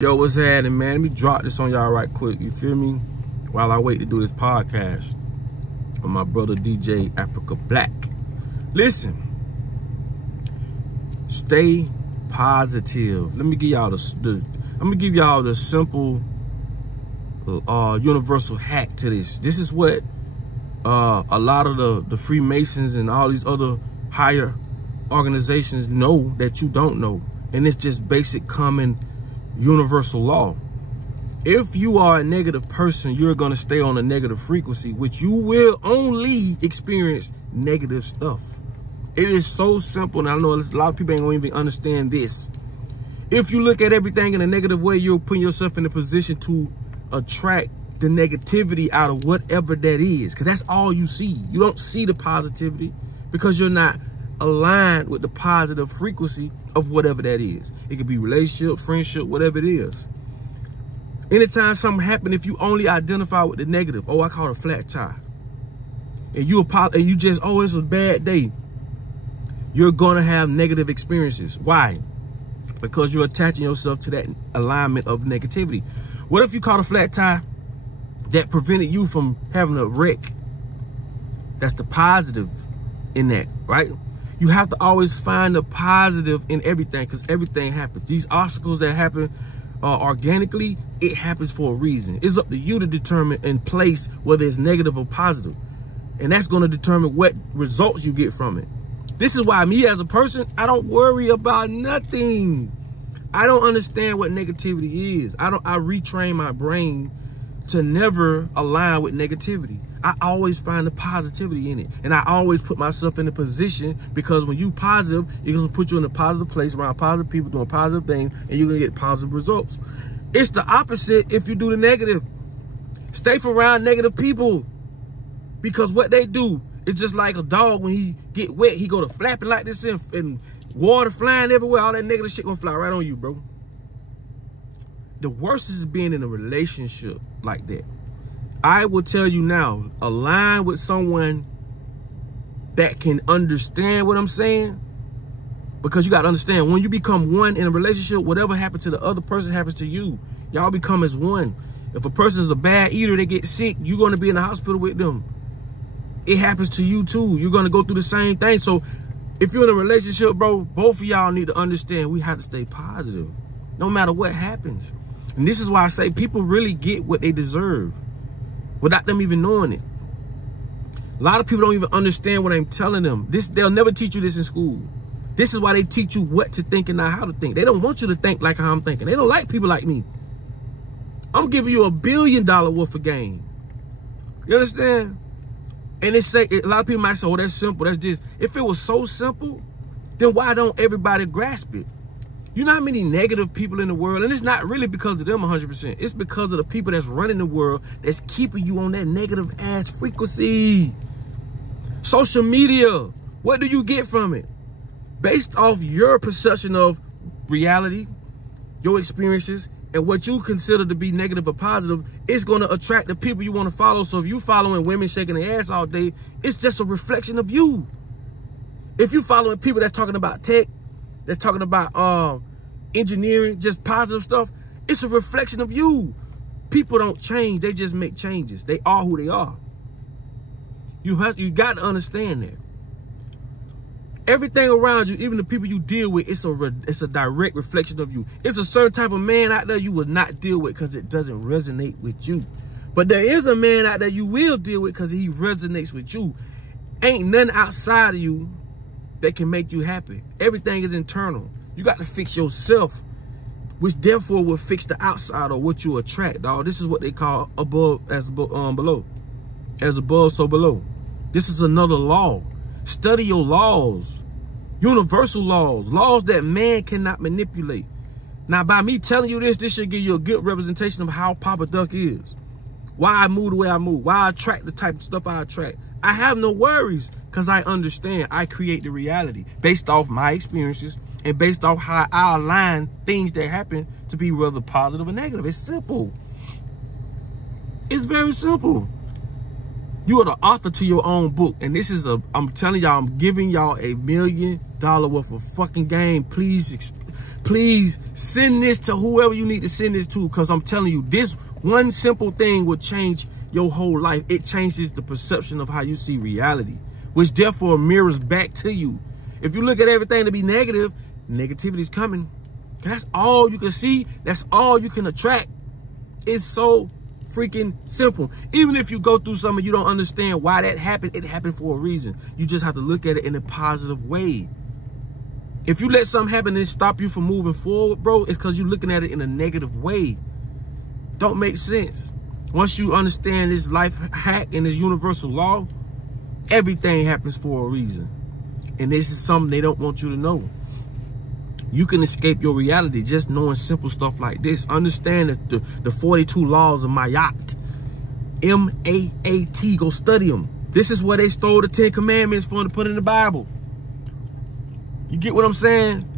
Yo, what's happening, man? Let me drop this on y'all right quick, you feel me? While I wait to do this podcast with my brother DJ Africa Black. Listen, stay positive. Let me give y'all the simple universal hack to this. This is what a lot of the Freemasons and all these other higher organizations know that you don't know. And it's just basic common universal law. If you are a negative person, you're going to stay on a negative frequency, which you will only experience negative stuff. It is so simple, and I know a lot of people ain't going to even understand this. If you look at everything in a negative way, you're putting yourself in a position to attract the negativity out of whatever that is, because that's all you see. You don't see the positivity because you're not aligned with the positive frequency of whatever that is. It could be relationship, friendship, whatever it is. Anytime something happens, if you only identify with the negative, oh, I call it a flat tire, and you just, oh, it's a bad day, you're gonna have negative experiences. Why? Because you're attaching yourself to that alignment of negativity. What if you caught a flat tire that prevented you from having a wreck? That's the positive in that, right? You have to always find the positive in everything, because everything happens. These obstacles that happen organically, it happens for a reason. It's up to you to determine and place whether it's negative or positive. And that's going to determine what results you get from it. This is why me as a person, I don't worry about nothing. I don't understand what negativity is. I retrain my brain to never align with negativity. I always find the positivity in it. And I always put myself in a position, because when you positive, it's going to put you in a positive place around positive people doing positive things, and you're going to get positive results. It's the opposite if you do the negative. Stay from around negative people, because what they do is just like a dog. When he get wet, he go to flapping like this and water flying everywhere. All that negative shit gonna fly right on you, bro. The worst is being in a relationship like that. I will tell you now, align with someone that can understand what I'm saying, because you got to understand, when you become one in a relationship, whatever happened to the other person happens to you. Y'all become as one. If a person is a bad eater, they get sick, you're going to be in the hospital with them. It happens to you too. You're going to go through the same thing. So if you're in a relationship, bro, both of y'all need to understand we have to stay positive no matter what happens. And this is why I say people really get what they deserve without them even knowing it. A lot of people don't even understand what I'm telling them. They'll never teach you this in school. This is why they teach you what to think and not how to think. They don't want you to think like how I'm thinking. They don't like people like me. I'm giving you $1 billion worth of game. You understand? And a lot of people might say, oh, that's simple. That's just, if it was so simple, then why don't everybody grasp it? You know how many negative people in the world, and it's not really because of them 100%. It's because of the people that's running the world that's keeping you on that negative ass frequency. Social media, what do you get from it? Based off your perception of reality, your experiences, and what you consider to be negative or positive, it's going to attract the people you want to follow. So if you following women shaking their ass all day, it's just a reflection of you. If you following people that's talking about tech, that's talking about engineering, just positive stuff, it's a reflection of you. People don't change, they just make changes. They are who they are. You got to understand that. Everything around you, even the people you deal with, it's a direct reflection of you. It's a certain type of man out there you will not deal with because it doesn't resonate with you. But there is a man out there you will deal with because he resonates with you. Ain't nothing outside of you that can make you happy. Everything is internal. You got to fix yourself, which therefore will fix the outside or what you attract, dog. This is what they call above as below. As above, so below. This is another law. Study your laws, universal laws, laws that man cannot manipulate. Now, by me telling you this should give you a good representation of how Papa Duck is. Why I move the way I move, why I attract the type of stuff I attract. I have no worries because I understand I create the reality based off my experiences and based off how I align things that happen to be whether positive or negative. It's simple. It's very simple. You are the author to your own book. And this is I'm telling y'all, I'm giving y'all $1 million worth of fucking game. Please Please send this to whoever you need to send this to, because I'm telling you, this one simple thing will change your whole life. It changes the perception of how you see reality, which therefore mirrors back to you. If you look at everything to be negative, negativity is coming. That's all you can see. That's all you can attract. It's so freaking simple. Even if you go through something you don't understand why that happened, it happened for a reason. You just have to look at it in a positive way. If you let something happen and stop you from moving forward, bro, it's because you're looking at it in a negative way. Don't make sense. Once you understand this life hack and this universal law, everything happens for a reason. And this is something they don't want you to know. You can escape your reality just knowing simple stuff like this. Understand that the 42 laws of Mayat. M-A-A-T. Go study them. This is where they stole the 10 Commandments from to put in the Bible. You get what I'm saying?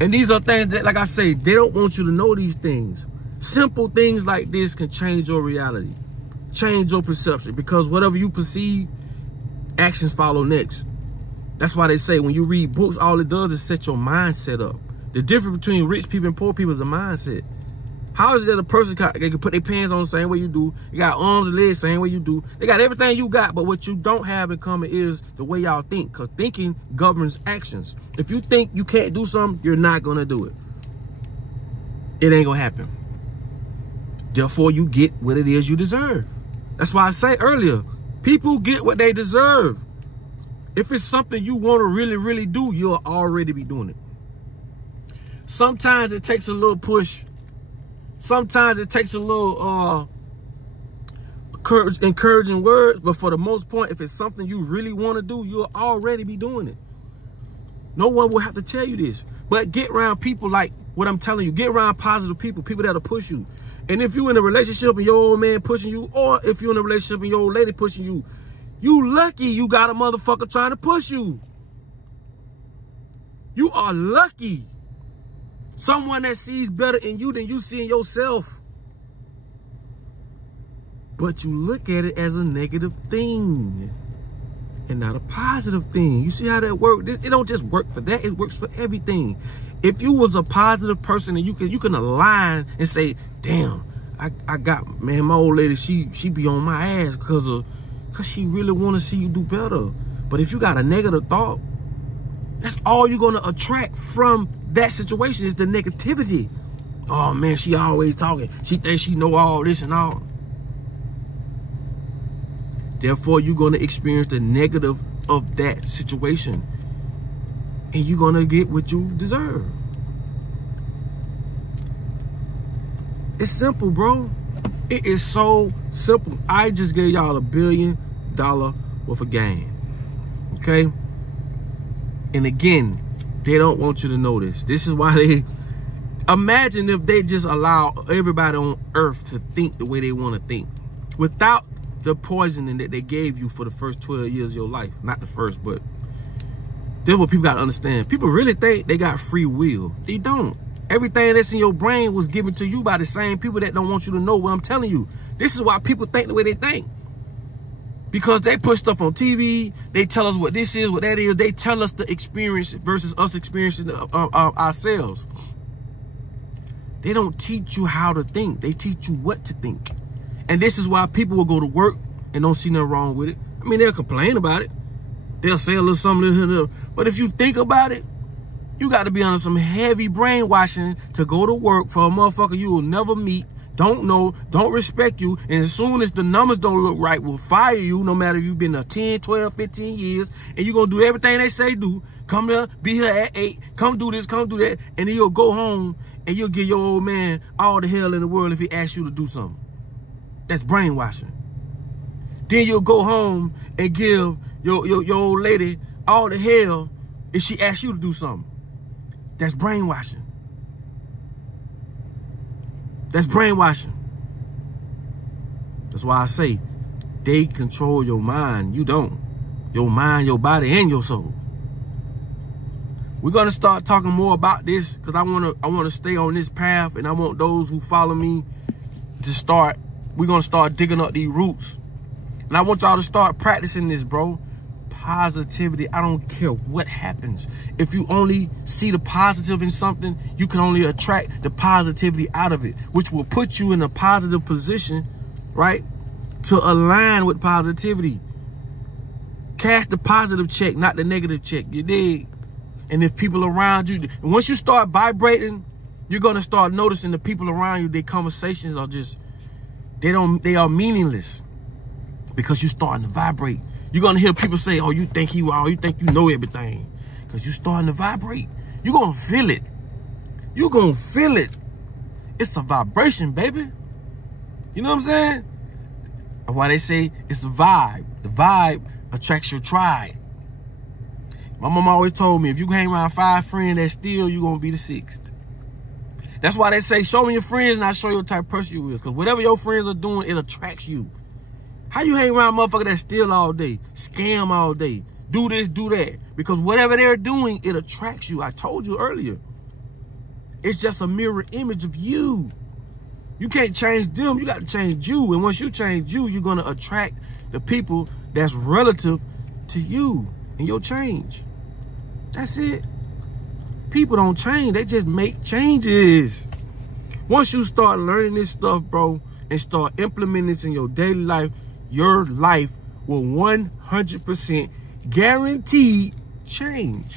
And these are things that, like I say, they don't want you to know these things. Simple things like this can change your reality. Change your perception. Because whatever you perceive, actions follow next. That's why they say when you read books, all it does is set your mindset up. The difference between rich people and poor people is a mindset. How is it that a person they can put their pants on the same way you do? They got arms and legs the same way you do. They got everything you got, but what you don't have in common is the way y'all think. Because thinking governs actions. If you think you can't do something, you're not going to do it. It ain't going to happen. Therefore, you get what it is you deserve. That's why I say earlier, people get what they deserve. If it's something you want to really, really do, you'll already be doing it. Sometimes it takes a little push. Sometimes it takes a little encouraging words. But for the most part, if it's something you really want to do, you'll already be doing it. No one will have to tell you this. But get around people like what I'm telling you. Get around positive people, people that'll push you. And if you're in a relationship and your old man pushing you, or if you're in a relationship and your old lady pushing you, you lucky you got a motherfucker trying to push you. You are lucky. Someone that sees better in you than you see in yourself. But you look at it as a negative thing and not a positive thing. You see how that works? It don't just work for that. It works for everything. If you was a positive person and you can align and say, damn, I got, man, my old lady, she be on my ass because she really want to see you do better. But if you got a negative thought, that's all you're going to attract from that situation is the negativity. Oh, man, she always talking. She thinks she know all this and all. Therefore, you're going to experience the negative of that situation. And you're going to get what you deserve. It's simple, bro. It is so simple. I just gave y'all $1 billion worth of game. Okay? And again, they don't want you to know this. This is why they... Imagine if they just allow everybody on earth to think the way they want to think. Without the poisoning that they gave you for the first 12 years of your life. Not the first, but... This is what people got to understand. People really think they got free will. They don't. Everything that's in your brain was given to you by the same people that don't want you to know what I'm telling you. This is why people think the way they think. Because they put stuff on TV. They tell us what this is, what that is. They tell us the experience versus us experiencing ourselves. They don't teach you how to think. They teach you what to think. And this is why people will go to work and don't see nothing wrong with it. I mean, they'll complain about it. They'll say a little something. But if you think about it, you got to be under some heavy brainwashing to go to work for a motherfucker you will never meet, don't know, don't respect you. And as soon as the numbers don't look right, will fire you, no matter if you've been there 10, 12, 15 years. And you're going to do everything they say do. Come here, be here at 8, come do this, come do that. And then you'll go home and you'll give your old man all the hell in the world if he asks you to do something. That's brainwashing. Then you'll go home and give your old lady all the hell if she asks you to do something. That's brainwashing. That's brainwashing. That's why I say they control your mind. You don't. Your mind, your body, and your soul. We're gonna start talking more about this because I wanna stay on this path, and I want those who follow me to start. We're gonna start digging up these roots. And I want y'all to start practicing this, bro. positivity. I don't care what happens. If you only see the positive in something, you can only attract the positivity out of it, which will put you in a positive position, right? To align with positivity. Cash the positive check, not the negative check. You dig? And if people around you, once you start vibrating, you're going to start noticing the people around you, their conversations are just, they are meaningless because you're starting to vibrate. You're going to hear people say, oh, you think you think you know everything, because you're starting to vibrate. You're going to feel it. You're going to feel it. It's a vibration, baby. You know what I'm saying? And why they say it's a vibe. The vibe attracts your tribe. My mom always told me, if you hang around 5 friends that steal, you're going to be the 6th. That's why they say, show me your friends and I'll show you what type of person you is. Because whatever your friends are doing, it attracts you. How you hang around motherfuckers that steal all day, scam all day, do this, do that? Because whatever they're doing, it attracts you. I told you earlier. It's just a mirror image of you. You can't change them. You got to change you. And once you change you, you're going to attract the people that's relative to you and your change. That's it. People don't change. They just make changes. Once you start learning this stuff, bro, and start implementing this in your daily life, your life will 100% guaranteed change.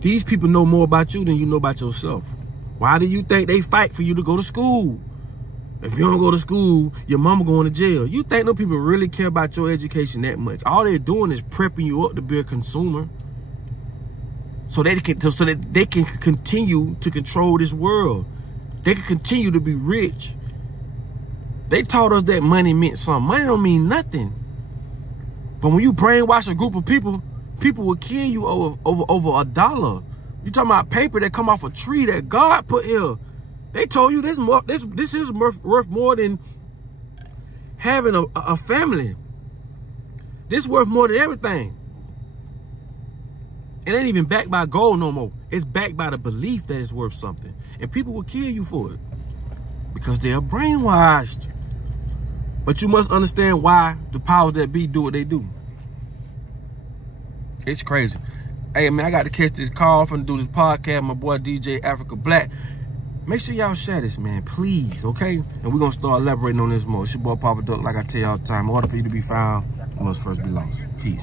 These people know more about you than you know about yourself. Why do you think they fight for you to go to school? If you don't go to school, your mama going to jail. You think no people really care about your education that much? All they're doing is prepping you up to be a consumer, so that they can continue to control this world. They can continue to be rich. They taught us that money meant something. Money don't mean nothing. But when you brainwash a group of people, people will kill you over $1. You talking about paper that come off a tree that God put here. They told you this is worth more than having a family. This worth more than everything. It ain't even backed by gold no more. It's backed by the belief that it's worth something. And people will kill you for it because they are brainwashed. But you must understand why the powers that be do what they do. It's crazy. Hey, man, I got to catch this call from do this podcast. My boy DJ Africa Black. Make sure y'all share this, man, please, okay? And we're going to start elaborating on this more. It's your boy Papa Duck. Like I tell y'all all the time, in order for you to be found, you must first be lost. Peace.